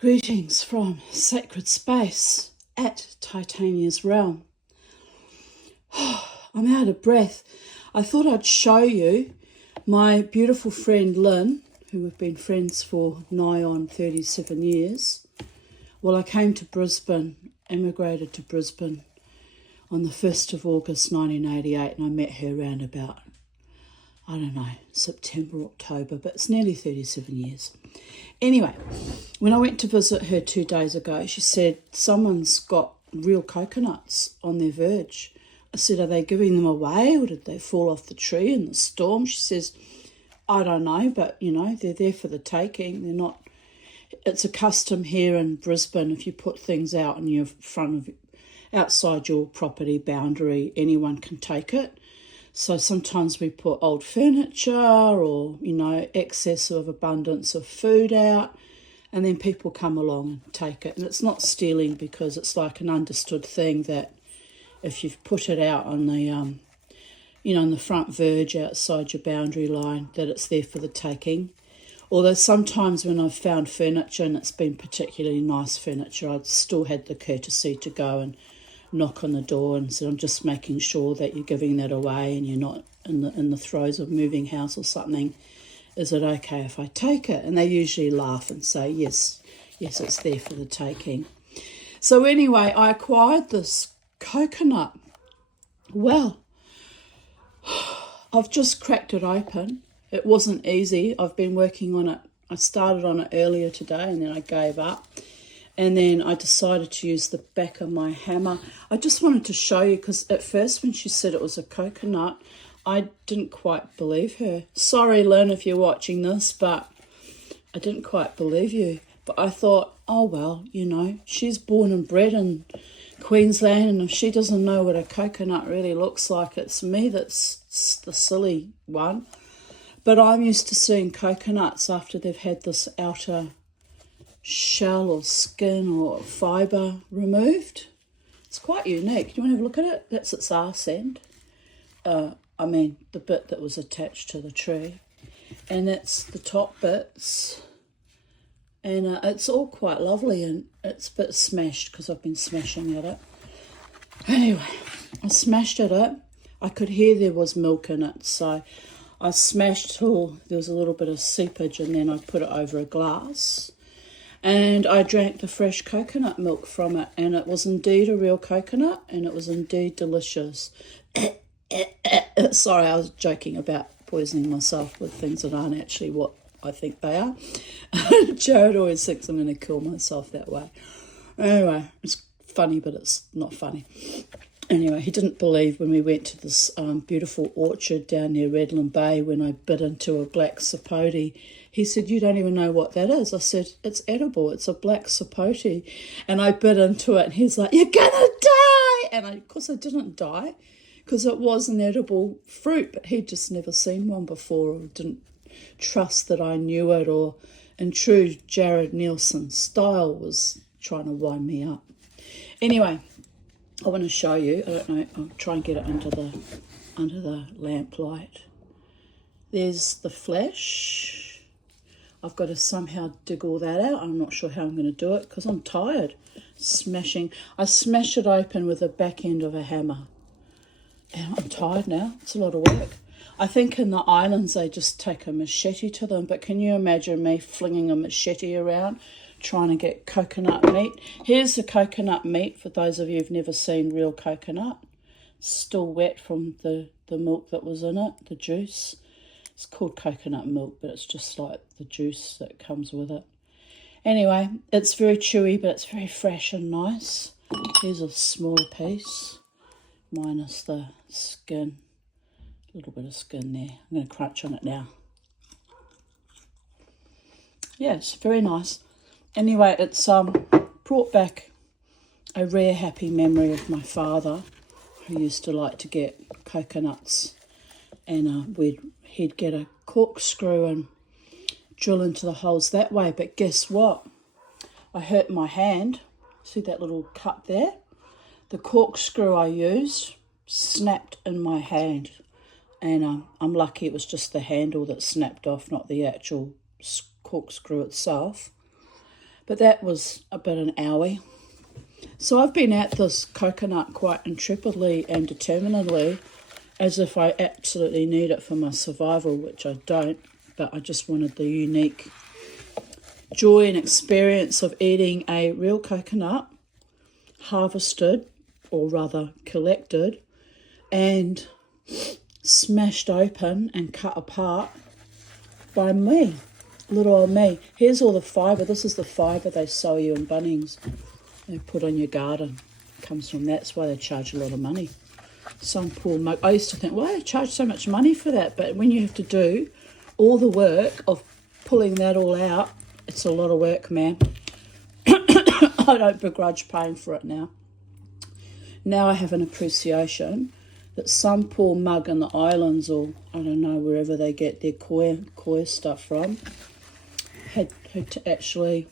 Greetings from sacred space at Titania's realm. I'm out of breath. I thought I'd show you my beautiful friend Lynn, who we've been friends for nigh on 37 years. Well, I came to Brisbane, emigrated to Brisbane on the 1st of August 1988, and I met her around about, I don't know, September, October, but it's nearly 37 years. Anyway, when I went to visit her 2 days ago, she said, someone's got real coconuts on their verge. I said, are they giving them away or did they fall off the tree in the storm? She says, I don't know, but, you know, they're there for the taking. They're not, it's a custom here in Brisbane, if you put things out in your front of, outside your property boundary, anyone can take it. So sometimes we put old furniture or, you know, excess of abundance of food out, and then people come along and take it. And it's not stealing because it's like an understood thing that if you've put it out on the, you know, on the front verge outside your boundary line, that it's there for the taking. Although sometimes when I've found furniture and it's been particularly nice furniture, I've still had the courtesy to go and knock on the door and say, I'm just making sure that you're giving that away and you're not in the throes of moving house or something. Is it okay if I take it? And they usually laugh and say, yes, it's there for the taking. So anyway, I acquired this coconut. Well, I've just cracked it open. It wasn't easy. I've been working on it. I started on it earlier today and then I gave up. And then I decided to use the back of my hammer. I just wanted to show you because at first when she said it was a coconut, I didn't quite believe her. Sorry, Lynn, if you're watching this, but I didn't quite believe you. But I thought, oh, well, you know, she's born and bred in Queensland, and if she doesn't know what a coconut really looks like, it's me that's the silly one. But I'm used to seeing coconuts after they've had this outer shell or skin or fibre removed. It's quite unique. Do you want to have a look at it? That's its arse end. I mean, the bit that was attached to the tree. And that's the top bits. And it's all quite lovely, and it's a bit smashed because I've been smashing at it. Anyway, I smashed at it. I could hear there was milk in it, so I smashed till there was a little bit of seepage, and then I put it over a glass. And I drank the fresh coconut milk from it, and it was indeed a real coconut, and it was indeed delicious. Sorry, I was joking about poisoning myself with things that aren't actually what I think they are. Jared always thinks I'm going to kill myself that way. Anyway, it's funny, but it's not funny. Anyway, he didn't believe when we went to this beautiful orchard down near Redland Bay when I bit into a black sapote. He said, you don't even know what that is. I said, it's edible. It's a black sapote. And I bit into it, and he's like, you're going to die. And of course I didn't die because it was an edible fruit, but he'd just never seen one before or didn't trust that I knew it, or in true Jared Nielsen style was trying to wind me up. Anyway, I want to show you. I don't know. I'll try and get it under the lamp light. There's the flesh. I've got to somehow dig all that out. I'm not sure how I'm going to do it because I'm tired. Smashing. I smashed it open with the back end of a hammer. And I'm tired now. It's a lot of work. I think in the islands they just take a machete to them. But can you imagine me flinging a machete around trying to get coconut meat? Here's the coconut meat for those of you who've never seen real coconut. It's still wet from the milk that was in it, the juice. It's called coconut milk, but it's just like the juice that comes with it. Anyway, it's very chewy, but it's very fresh and nice. Here's a small piece, minus the skin. A little bit of skin there. I'm going to crunch on it now. Yeah, it's very nice. Anyway, it's brought back a rare happy memory of my father, who used to like to get coconuts, and he'd get a corkscrew and drill into the holes that way. But guess what? I hurt my hand. See that little cut there? The corkscrew I used snapped in my hand, and I'm lucky it was just the handle that snapped off, not the actual corkscrew itself. But that was about an hour. So I've been at this coconut quite intrepidly and determinedly, as if I absolutely need it for my survival, which I don't, but I just wanted the unique joy and experience of eating a real coconut, harvested, or rather collected, and smashed open and cut apart by me, little old me. Here's all the fibre. This is the fibre they sell you in Bunnings. They put on your garden. It comes from that. That's why they charge a lot of money. Some poor mug. I used to think, why do they charge so much money for that? But when you have to do all the work of pulling that all out, it's a lot of work, man. I don't begrudge paying for it now. Now I have an appreciation that some poor mug in the islands, or I don't know, wherever they get their koi stuff from, had to actually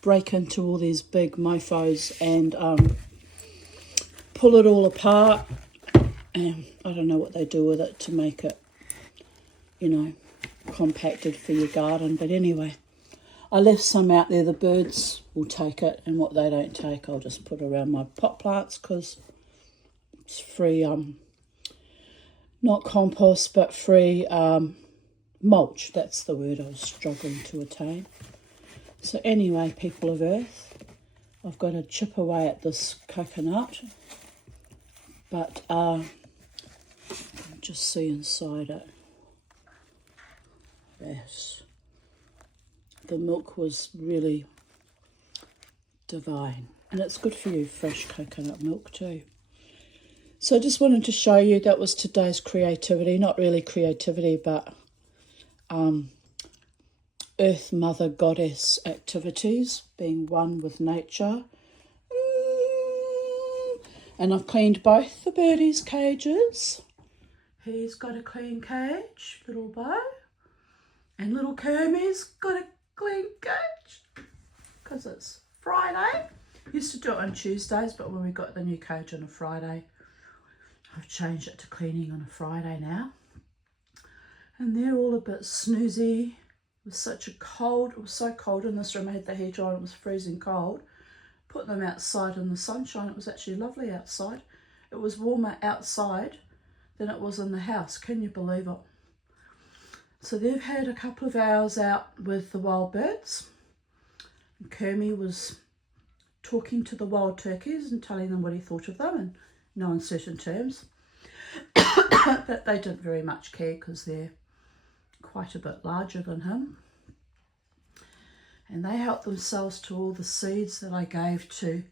break into all these big mofos and pull it all apart. And I don't know what they do with it to make it, compacted for your garden. But anyway, I left some out there. The birds will take it, and what they don't take, I'll just put around my pot plants because it's free, not compost, but free mulch. That's the word I was struggling to attain. So anyway, people of Earth, I've got to chip away at this coconut, but just see inside it. Yes. The milk was really divine. And it's good for you, fresh coconut milk too. So I just wanted to show you that was today's creativity. Not really creativity, but Earth Mother Goddess activities, being one with nature. And I've cleaned both the birdies' cages. He's got a clean cage, little Bo. And little Kermie's got a clean cage because it's Friday. Used to do it on Tuesdays, but when we got the new cage on a Friday, I've changed it to cleaning on a Friday now. And they're all a bit snoozy. It was so cold in this room. I had the heater on, it was freezing cold. Put them outside in the sunshine. It was actually lovely outside. It was warmer outside than it was in the house. Can you believe it? So they've had a couple of hours out with the wild birds. And Kermie was talking to the wild turkeys and telling them what he thought of them in no uncertain terms. But they didn't very much care because they're quite a bit larger than him. And they helped themselves to all the seeds that I gave to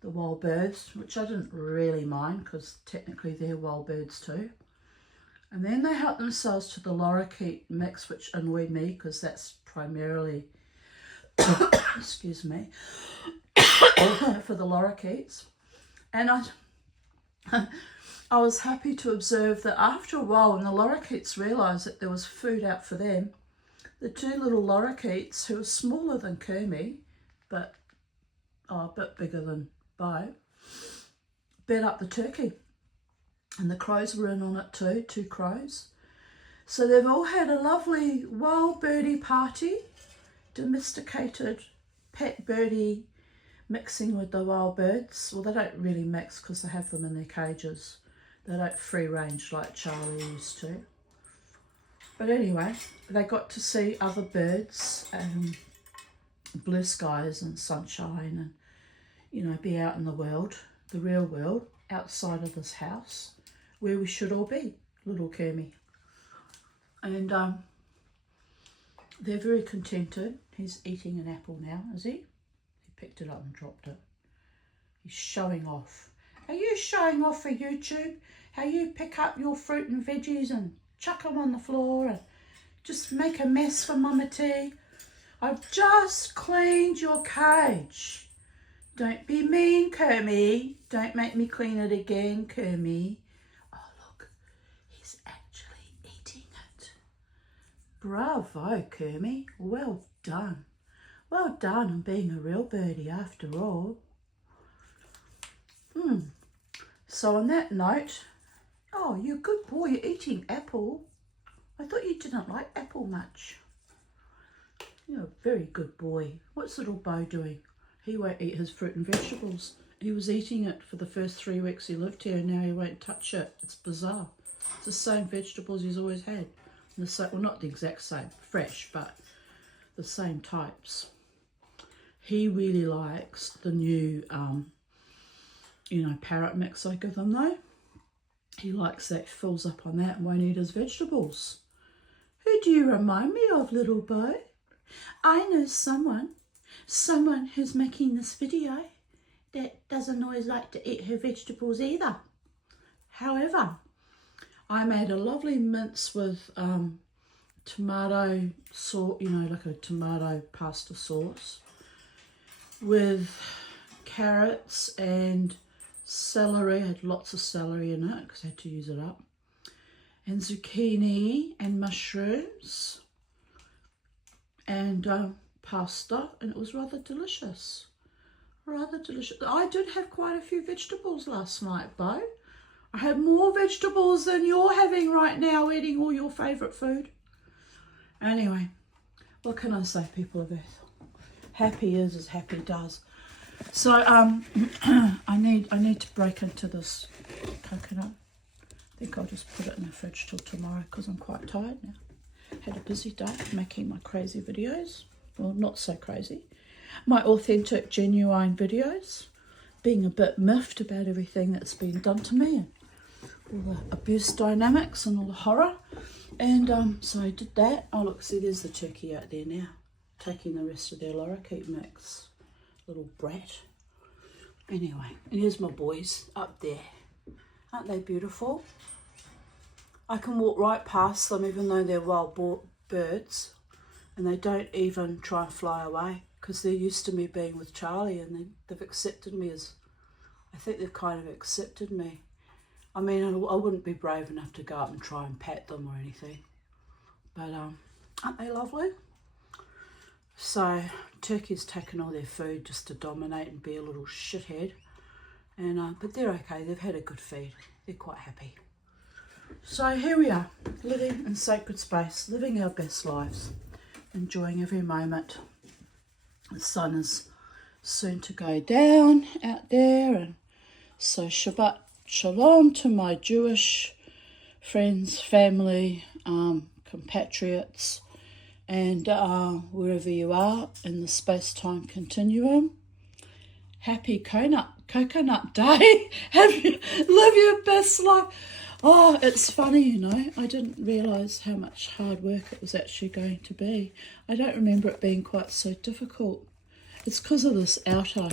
the wild birds, which I didn't really mind because technically they're wild birds too. And then they helped themselves to the lorikeet mix, which annoyed me because that's primarily, excuse me, for the lorikeets. And I was happy to observe that after a while, when the lorikeets realised that there was food out for them, the two little lorikeets, who were smaller than Kermie, but a bit bigger than Bo, bed up the turkey. And the crows were in on it too, 2 crows. So they've all had a lovely wild birdie party, domesticated pet birdie mixing with the wild birds. Well, they don't really mix because they have them in their cages. They don't free range like Charlie used to. But anyway, they got to see other birds and blue skies and sunshine and, be out in the world, the real world, outside of this house, where we should all be, little Kermie. And they're very contented. He's eating an apple now, is he? He picked it up and dropped it. He's showing off. Are you showing off for YouTube? How you pick up your fruit and veggies and chuck them on the floor and just make a mess for Mama T? I've just cleaned your cage. Don't be mean, Kermie. Don't make me clean it again, Kermie. Oh, look, he's actually eating it. Bravo, Kermie. Well done. Well done on being a real birdie after all. So on that note, oh, you're a good boy, you're eating apple. I thought you didn't like apple much. You're a very good boy. What's little Bo doing? He won't eat his fruit and vegetables. He was eating it for the first 3 weeks he lived here, and now he won't touch it. It's bizarre. It's the same vegetables he's always had. Well, not the exact same, fresh, but the same types. He really likes the new, parrot mix I give him though. He likes that, fills up on that and won't eat his vegetables. Who do you remind me of, little Bo? I know someone who's making this video that doesn't always like to eat her vegetables either. However, I made a lovely mince with tomato sauce, like a tomato pasta sauce, with carrots and celery. I had lots of celery in it because I had to use it up, and zucchini and mushrooms and pasta, and it was rather delicious. I did have quite a few vegetables last night, Bo. I had more vegetables than you're having right now, eating all your favourite food. Anyway, what can I say, people of Earth? Happy is as happy does. So I need to break into this coconut. I think I'll just put it in the fridge till tomorrow because I'm quite tired now. Had a busy day making my crazy videos. Well, not so crazy. My authentic, genuine videos. Being a bit miffed about everything that's been done to me, and all the abuse dynamics and all the horror. And so I did that. Oh look, see, there's the turkey out there now, taking the rest of their lorikeet mix. Little brat. Anyway, and here's my boys up there. Aren't they beautiful? I can walk right past them even though they're wild birds, and they don't even try and fly away because they're used to me being with Charlie, and they've accepted me as, I think they've kind of accepted me. I mean, I wouldn't be brave enough to go up and try and pat them or anything, but aren't they lovely? So turkey's taken all their food just to dominate and be a little shithead, and but they're okay. They've had a good feed. They're quite happy. So here we are, living in sacred space, living our best lives, enjoying every moment. The sun is soon to go down out there, and so Shabbat Shalom to my Jewish friends, family, compatriots, and wherever you are in the space-time continuum. Happy Coconut Day. Live your best life. Oh, it's funny, I didn't realise how much hard work it was actually going to be. I don't remember it being quite so difficult. It's because of this outer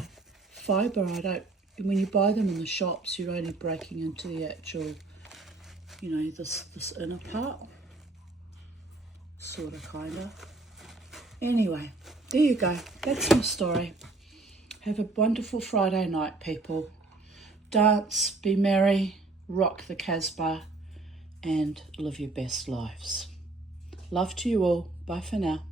fibre. When you buy them in the shops, you're only breaking into the actual, this inner part. Sort of, kind of. Anyway, there you go. That's my story. Have a wonderful Friday night, people. Dance, be merry, rock the Casbah, and live your best lives. Love to you all. Bye for now.